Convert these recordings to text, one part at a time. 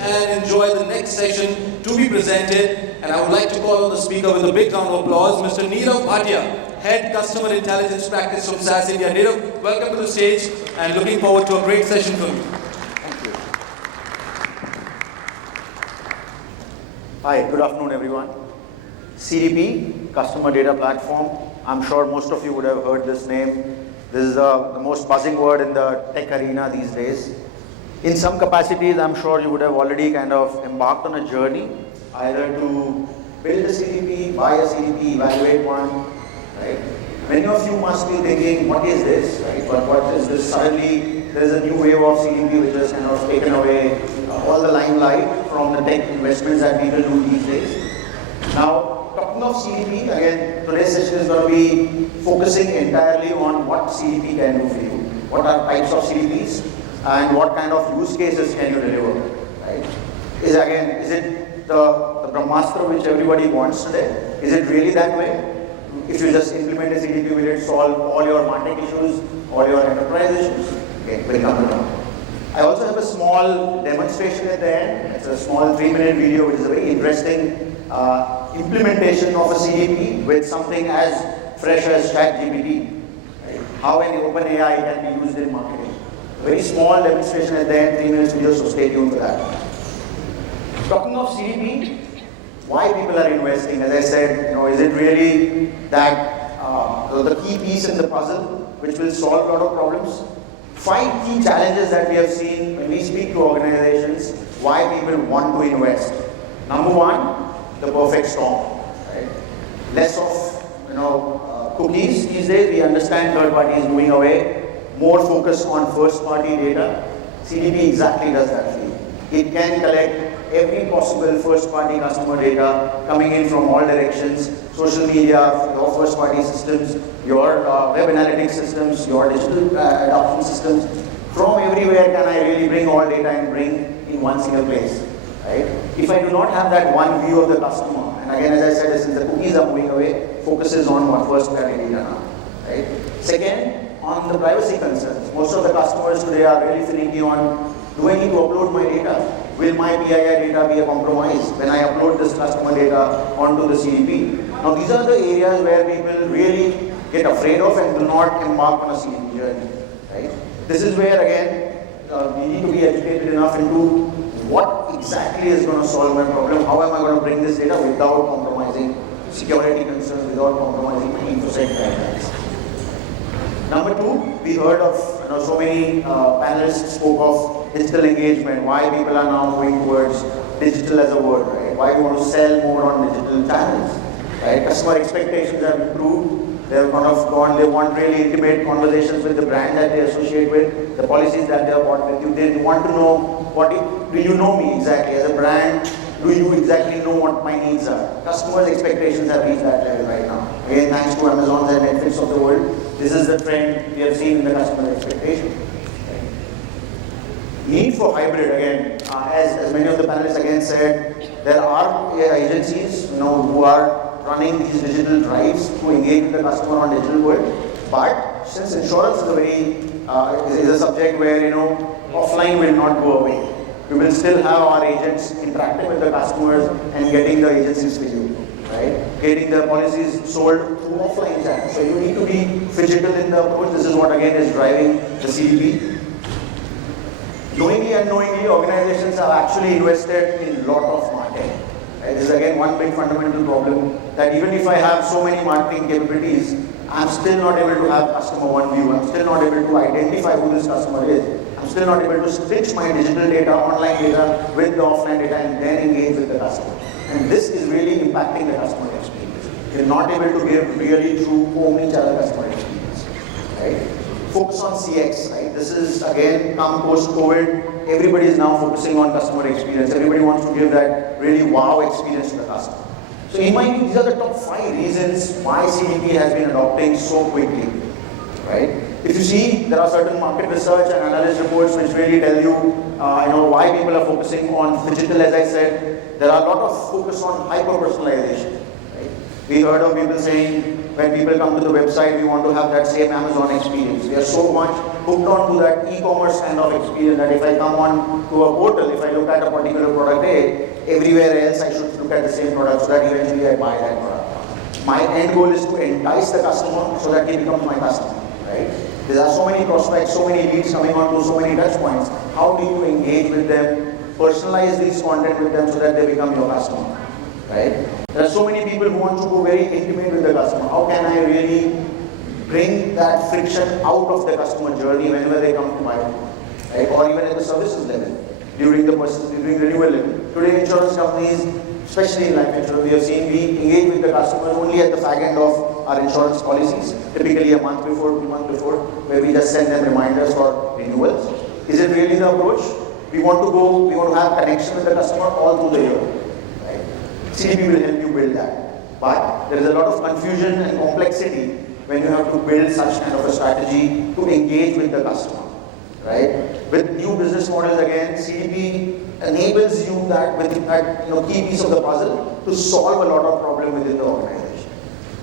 and enjoy the next session to be presented. And I would like to call on the speaker with a big round of applause, Mr. Nirav Bhatia, Head Customer Intelligence Practice from SAS India. Nirav, welcome to the stage and looking forward to a great session from you. Thank you. Hi, good afternoon everyone. CDP, Customer Data Platform. I'm sure most of you would have heard this name. This is the most buzzing word in the tech arena these days. In some capacities, I'm sure you would have already kind of embarked on a journey, either to build a CDP, buy a CDP, evaluate one, right? Many of you must be thinking, what is this, right? But what is this? Suddenly, there's a new wave of CDP which has kind of taken away all the limelight from the tech investments that people do these days. Now, talking of CDP, again, today's session is going to be focusing entirely on what CDP can do for you. What are types of CDPs and what kind of use cases can you deliver, right? Is it the Brahmastra which everybody wants today? Is it really that way? If you just implement a CDP, will it solve all your market issues, all your enterprise issues? Okay, we'll come to that. I also have a small demonstration at the end. It's a small 3-minute video which is a very interesting implementation of a CDP with something as fresh as ChatGPT. Right? How an OpenAI can be used in marketing. Very small demonstration at the end, 3 minutes video, so stay tuned for that. Talking of CDP, why people are investing? As I said, is it really that the key piece in the puzzle which will solve a lot of problems? 5 key challenges that we have seen when we speak to organizations, why people want to invest. Number 1, the perfect storm. Right? Less of cookies these days. We understand third parties moving away. More focus on first party data. CDP exactly does that for you. It can collect every possible first party customer data coming in from all directions, social media, your first party systems, your web analytics systems, your digital adoption systems. From everywhere can I really bring all data and bring in one single place. Right? If I do not have that one view of the customer, and again as I said, since the cookies are moving away, focuses on what first party data now. Right? Second, on the privacy concerns. Most of the customers today are really finicky on, do I need to upload my data? Will my PII data be a compromise when I upload this customer data onto the CDP? Now these are the areas where people really get afraid of and do not embark on a CDP journey. Right? This is where again, we need to be educated enough into what exactly is going to solve my problem, how am I going to bring this data without compromising security concerns, without compromising my InfoSec guidelines. Number 2, we heard of so many panelists spoke of digital engagement, why people are now going towards digital as a word, right? Why we want to sell more on digital channels, right? Customer expectations have improved, they've kind of gone, they want really intimate conversations with the brand that they associate with, the policies that they have bought with you. They want to know, do you know me exactly as a brand? Do you exactly know what my needs are? Customers' expectations have reached that level right now. Again, thanks to Amazons and Netflix of the world, this is the trend we have seen in the customer expectation. Need for hybrid, again, as many of the panelists again said, there are agencies who are running these digital drives to engage with the customer on digital world. But since insurance is a subject where offline will not go away. We will still have our agents interacting with the customers and getting the agencies for you, right? Getting the policies sold through offline channels. So you need to be phygital in the approach. This is what again is driving the CDP. Knowingly and unknowingly, organizations have actually invested in a lot of marketing. Right? This is again one big fundamental problem, that even if I have so many marketing capabilities, I'm still not able to have customer one view. I'm still not able to identify who this customer is. I'm still not able to stitch my digital data, online data with the offline data and then engage with the customer. And this is really impacting the customer experience. You're not able to give really true omni-channel customer experience. Right? Focus on CX. Right? This is again come post-COVID. Everybody is now focusing on customer experience. Everybody wants to give that really wow experience to the customer. So in my view, these are the top 5 reasons why CDP has been adopting so quickly. Right? If you see, there are certain market research and analyst reports which really tell you, why people are focusing on digital. As I said, there are a lot of focus on hyper-personalization. Right? We heard of people saying, when people come to the website, we want to have that same Amazon experience. We are so much hooked on to that e-commerce kind of experience that if I come on to a portal, if I look at a particular product A, everywhere else I should look at the same product so that eventually I buy that product. My end goal is to entice the customer so that he becomes my customer, right? There are so many prospects, so many leads coming on to so many touch points. How do you engage with them, personalize this content with them so that they become your customer, right? There are so many people who want to go very intimate with the customer. How can I really bring that friction out of the customer journey whenever they come to my, right? Or even at the services level, during renewal level. Today, insurance companies, especially in life insurance, we have seen we engage with the customers only at the fag end of our insurance policies, typically a month before, 2 months before, where we just send them reminders for renewals. Is it really the approach? We want to have connection with the customer all through the year. Right? CDP will help you build that. But there is a lot of confusion and complexity when you have to build such kind of a strategy to engage with the customer. Right? With new business models again, CDP enables you that with that key piece of the puzzle to solve a lot of problems within the organization.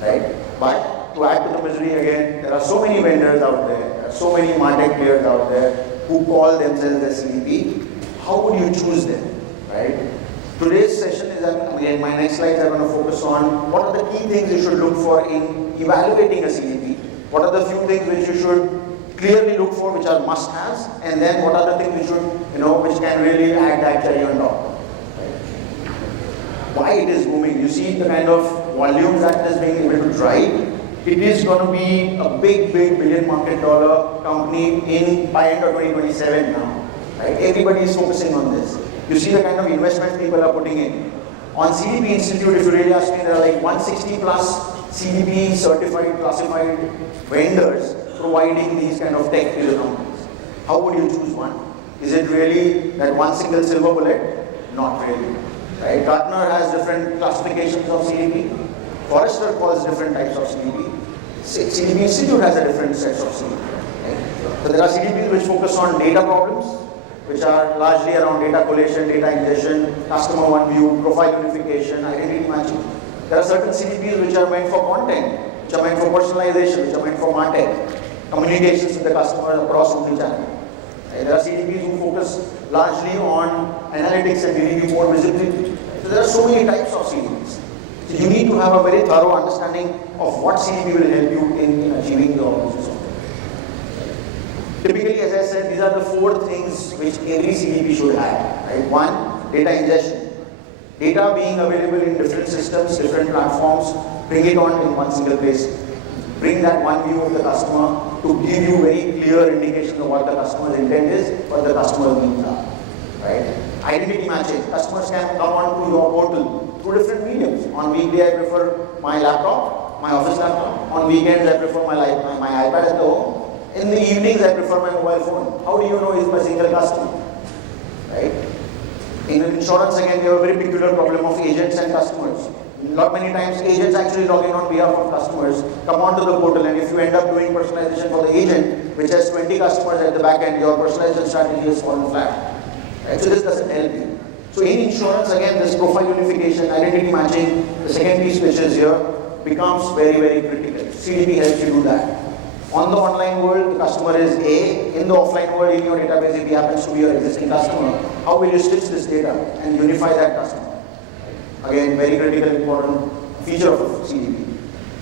Right? But to add to the misery again, there are so many vendors out there are so many MarTech players out there who call themselves as CDP. How would you choose them? Right? Today's session is, again, my next slides are going to focus on what are the key things you should look for in evaluating a CDP. What are the few things which you should clearly look for, which are must-haves, and then what are the things which should, which can really add that cherry on top. Right? Why it is booming? You see the kind of volumes that it is being able to drive. It is going to be a big billion market dollar company by end of 2027 now. Right? Everybody is focusing on this. You see the kind of investments people are putting in. On CDP Institute, if you really ask me, there are like 160 plus CDP certified, classified vendors providing these kind of tech to the companies. How would you choose one? Is it really that one single silver bullet? Not really. Right? Gartner has different classifications of CDP. Forrester calls different types of CDP. CDP Institute has a different set of CDP. Right? So there are CDPs which focus on data problems, which are largely around data collation, data ingestion, customer one view, profile unification, identity matching. There are certain CDPs which are meant for content, which are meant for personalization, which are meant for MarTech, communications with the customer across omnichannel. There are CDPs who focus largely on analytics and giving you more visibility. So there are so many types of CDPs. So you need to have a very thorough understanding of what CDP will help you in achieving your business objectives. Typically, as I said, these are the 4 things which every CDP should have. Right? 1, data ingestion. Data being available in different systems, different platforms, bring it on in one single place. Bring that one view of the customer to give you very clear indication of what the customer's intent is, what the customer's needs are. Right? Identity matching. Customers can come onto your portal through different mediums. On weekday, I prefer my laptop, my office laptop. On weekends, I prefer my iPad at the home. In the evenings, I prefer my mobile phone. How do you know he's my single customer? Right? In insurance, again, we have a very peculiar problem of agents and customers. Not many times, agents actually log in on behalf of customers, come onto the portal, and if you end up doing personalization for the agent, which has 20 customers at the back end, your personalization strategy has fallen flat. Right? So this doesn't help you. So in insurance, again, this profile unification, identity matching, the second piece which is here, becomes very critical. CDP helps you do that. On the online world, the customer is A. In the offline world, in your database, if he happens to be your existing customer, how will you stitch this data and unify that customer? Again, very critical, important feature of CDP.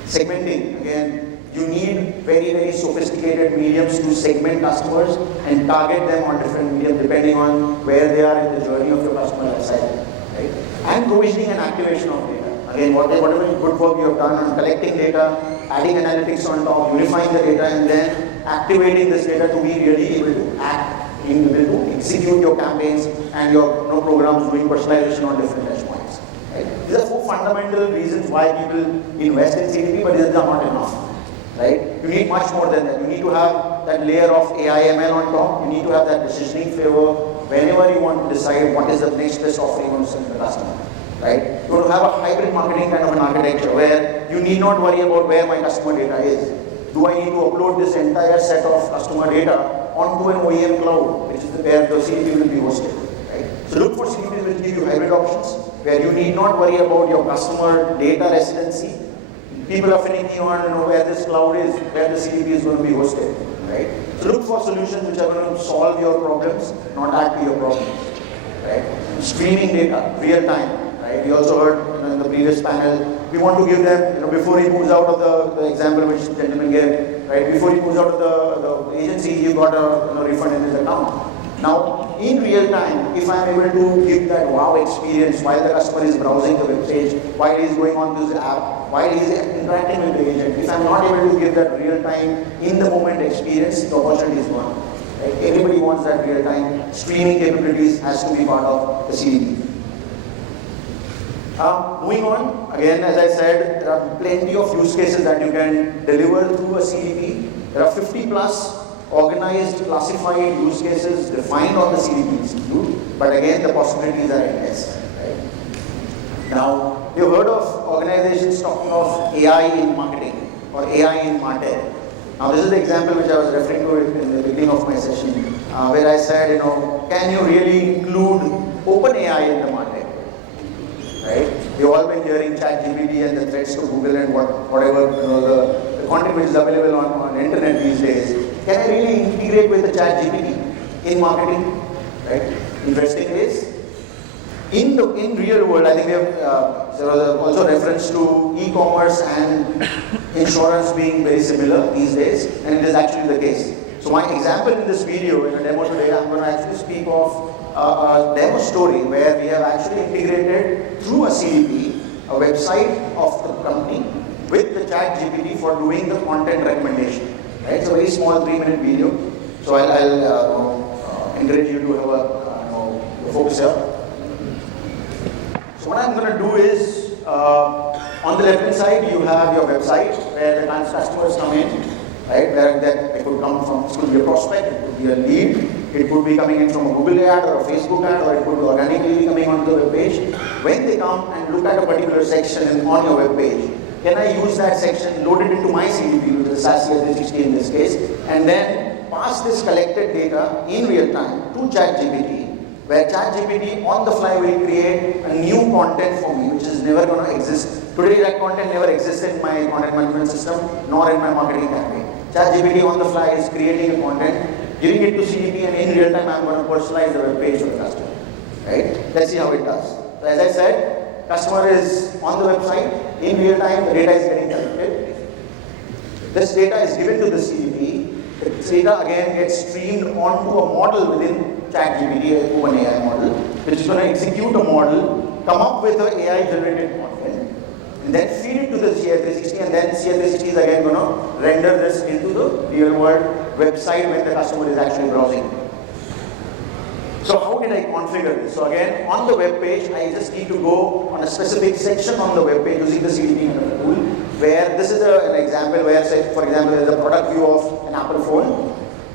Segmenting, again, you need very sophisticated mediums to segment customers and target them on different mediums depending on where they are in the journey of your customer life cycle. Right? And provisioning and activation of data. Again, whatever good work you have done on collecting data, adding analytics on top, unifying the data, and then activating this data to be really able to act, able to execute your campaigns and your programs doing personalization on different touch points. Right? These are 4 fundamental reasons why people invest in CDP, but these are not enough. Right? You need much more than that. You need to have that layer of AI ML on top. You need to have that decisioning flavor whenever you want to decide what is the next best offering on the customer. Right? You want to have a hybrid marketing kind of an architecture where you need not worry about where my customer data is. Do I need to upload this entire set of customer data onto an OEM cloud, which is where the CDP will be hosted. Right? So look for CDPs which give you hybrid options, where you need not worry about your customer data residency, People are finicky on where this cloud is, where the CDP is going to be hosted, right? So look for solutions which are going to solve your problems, not add to your problems, right? Streaming data, real time, right? We also heard in the previous panel, we want to give them, before he moves out of the example which the gentleman gave, right? Before he moves out of the agency, he got a refund in his account. Now, in real time, if I'm able to give that wow experience while the customer is browsing the web page, while he's going on to the app, while he's interacting with the agent, if I'm not able to give that real time, in the moment experience, the opportunity is gone. Right? Everybody wants that real time. Streaming capabilities has to be part of the CDP. Moving on, again, as I said, there are plenty of use cases that you can deliver through a CDP. There are 50 plus organized, classified use cases defined on the CDP Institute, but again, the possibilities are endless. Right? Now, you've heard of organizations talking of AI in marketing or AI in martech. Now, this is the example which I was referring to in the beginning of my session, where I said, can you really include OpenAI in the martech? Right? We've all been hearing ChatGPT and the threats to Google and whatever the content which is available on the internet these days. Can I really integrate with the ChatGPT in marketing? Right? Interesting is, in real world, I think there was also reference to e-commerce and insurance being very similar these days, and it is actually the case. So my example in this video, in a demo today, I'm going to actually speak of a demo story where we have actually integrated through a CDP, a website of the company, with the ChatGPT for doing the content recommendation. Right? It's a very small 3-minute video, so I'll encourage you to have a focus here. So what I'm going to do is, on the left-hand side, you have your website where the customers come in, right? Where it could come from, it could be a prospect, it could be a lead, it could be coming in from a Google ad or a Facebook ad, or it could be organically coming onto the web page. When they come and look at a particular section on your web page, can I use that section, load it into my CDP, which is SAS 360 in this case, and then pass this collected data in real time to ChatGPT, where ChatGPT on the fly will create a new content for me, which is never going to exist. Today, that content never exists in my content management system, nor in my marketing campaign. ChatGPT on the fly is creating a content, giving it to CDP, and in real time, I'm going to personalize the web page for the customer. Right? Let's see how it does. So as I said, customer is on the website. In real time, the data is getting collected. This data is given to the CDP. The data again gets streamed onto a model within ChatGPT, an OpenAI model, which is going to execute a model, come up with an AI-generated content, and then feed it to the CI360, and then CI360 is again going to render this into the real-world website when the customer is actually browsing. So how did I configure this? So again, on the web page, I just need to go on a specific section on the web page using the CDP kind of tool, where this is an example where, say, for example, there is a product view of an Apple phone,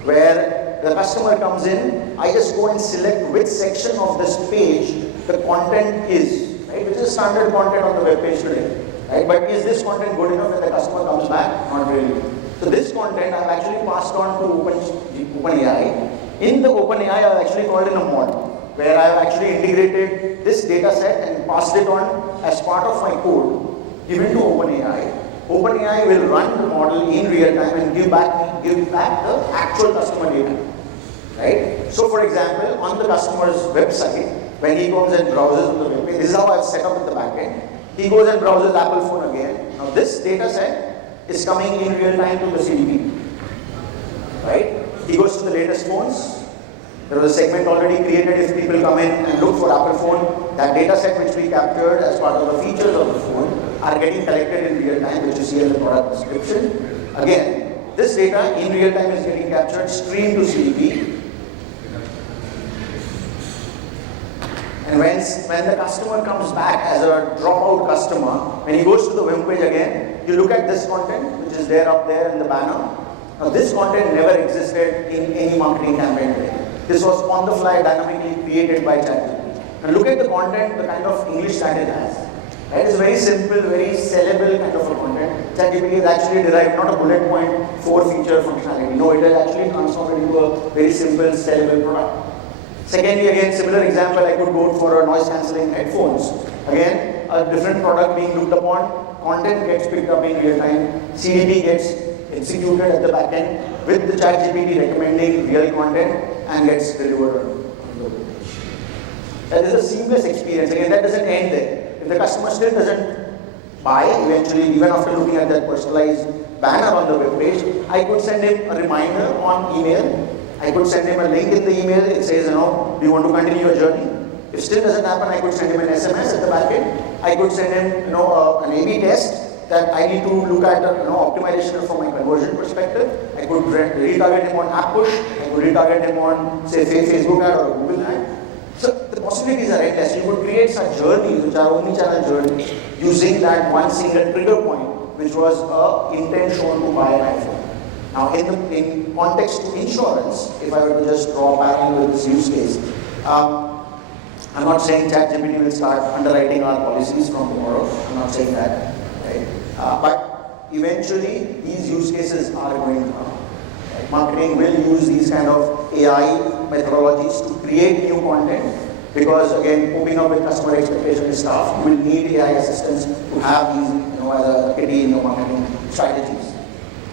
where the customer comes in, I just go and select which section of this page the content is, right? Which is standard content on the web page today, right? But is this content good enough when the customer comes back? Not really. So this content I've actually passed on to OpenAI. In the OpenAI, I've actually called in a mod, where I've actually integrated this data set and passed it on as part of my code, given to OpenAI. OpenAI will run the model in real time and give back the actual customer data, right? So for example, on the customer's website, when he goes and browses on the web page, this is how I've set up at the back end. He goes and browses Apple phone again. Now this data set is coming in real time to the CDP, right? He goes to the latest phones. There was a segment already created if people come in and look for Apple phone. That data set which we captured as part of the features of the phone are getting collected in real time, which you see in the product description. Again, this data in real time is getting captured, streamed to CDP. And when the customer comes back as a dropout customer, when he goes to the web page again, you look at this content, which is there up there in the banner. Now this content never existed in any marketing campaign today. This was on the fly, dynamically created by ChatGPT. And look at the content, the kind of English that it has. Right? It's very simple, very sellable kind of a content. ChatGPT has actually derived not a bullet point 4 feature functionality. No, it has actually transformed into a very simple, sellable product. Secondly, again, similar example, I could go for a noise cancelling headphones. Again, a different product being looked upon, content gets picked up in real time, CDP gets executed at the back end with the ChatGPT recommending real content and gets delivered on the page. That is a seamless experience. Again, that doesn't end there. If the customer still doesn't buy eventually, even after looking at that personalized banner on the web page, I could send him a reminder on email. I could send him a link in the email. It says, do you want to continue your journey? If still doesn't happen, I could send him an SMS at the back end. I could send him, an A/B test that I need to look at, optimization from my conversion perspective. I could retarget him on app push. I could retarget him on, say, Facebook ad or Google ad. So the possibilities are endless. You could create such journeys, which are omni-channel journeys, using that one single trigger point, which was an intent shown to buy an iPhone. Now, in context to insurance, if I were to just draw a parallel with this use case, I'm not saying ChatGPT will start underwriting our policies from tomorrow. I'm not saying that, right? But eventually, these use cases are going to come. Right? Marketing will use these kind of AI methodologies to create new content because, again, coping up with customer expectation is tough. You will need AI assistants to have these, as a kitty in your marketing strategies,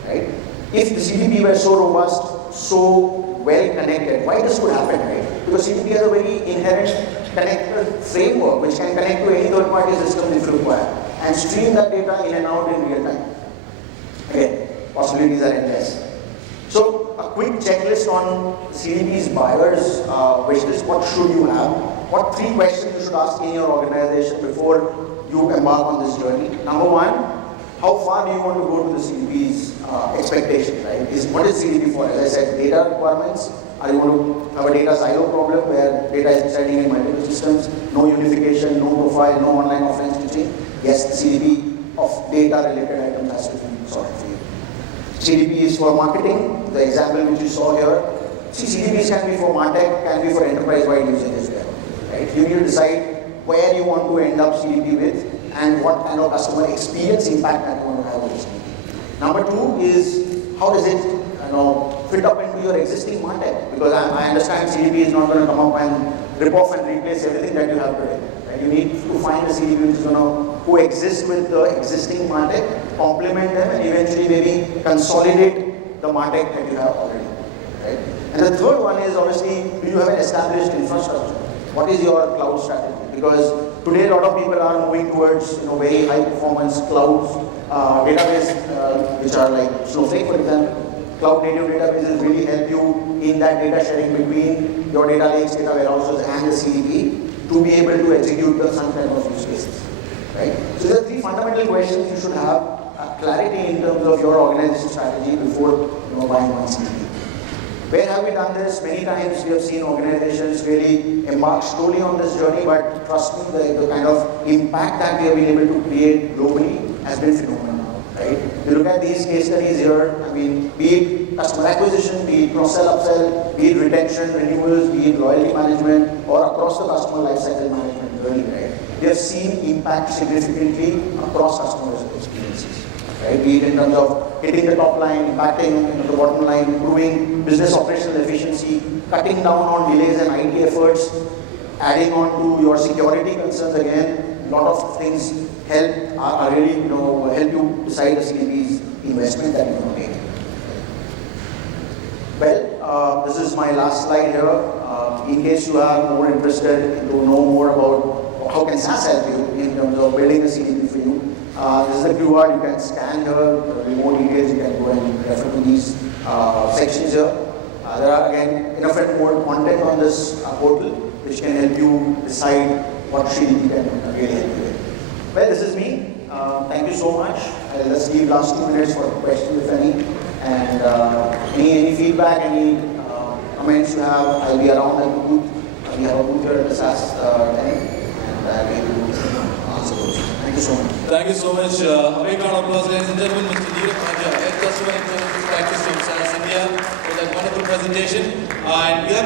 right? If the CDP were so robust, so well connected, why this would happen, right? Because CDP has a very inherent connected framework which can connect to any third-party system if required and stream that data in and out in real time. Again, possibilities are endless. So, a quick checklist on CDP's buyers wish list. What should you have? What 3 questions you should ask in your organization before you embark on this journey? Number 1, how far do you want to go to the CDP's expectation, right? What is CDP for? As I said, data requirements. Are you going to have a data silo problem where data is residing in multiple systems, no unification, no profile, no online offline stitching? Yes, the CDP of data related items has to be sorted for you. CDP is for marketing, the example which you saw here. CDPs can be for MarTech, can be for enterprise-wide usage as well, right? You need to decide where you want to end up CDP with and what kind of customer experience impact that you want to have with the CDP. Number 2 is how does it fit up into your existing MarTech? Because I understand CDP is not going to come up and rip off and replace everything that you have today. Right? You need to find a CDP which is going to coexist with the existing MarTech, complement them, and eventually maybe consolidate the MarTech that you have already. Right? And the third one is obviously, do you have an established infrastructure? What is your cloud strategy? Because today a lot of people are moving towards very high performance clouds, database which are like Snowflake, for example. Cloud native databases really help you in that data sharing between your data lakes, data warehouses, and the CDP to be able to execute some kind of use cases. Right? So there are 3 fundamental questions you should have clarity in terms of your organization strategy before buying one CDP. Where have we done this? Many times we have seen organizations really embark slowly on this journey, but trust me, the kind of impact that we have been able to create globally has been phenomenal. Right? If you look at these case studies here, be it customer acquisition, be it cross-sell, upsell, be it retention, renewals, be it loyalty management, or across the customer lifecycle management journey, right? We have seen impact significantly across customers' experiences. Right? Be it in terms of hitting the top line, impacting the bottom line, improving business operational efficiency, cutting down on delays and IT efforts, adding on to your security concerns again. A lot of things are really help you decide the CDP's investment that you want to make. Well, this is my last slide here. In case you are more interested to know more about how can SAS help you in terms of building a CDP for you. This is the QR, you can scan here, the more details you can go and refer to these sections here. There are again enough and more content on this portal which can help you decide what CDP can really help you with. Well, this is me. Thank you so much. I'll just leave last 2 minutes for questions if any. And any feedback, any comments you have, I'll be around at the booth. We have a booth here at the SAS and I'll be able to answer those. Thank you so much. Thank you so much. A big round of applause, ladies and gentlemen, Mr. Nirav Bhatia, Head Customer Intelligence Practice from SAS India, for that wonderful presentation. And we have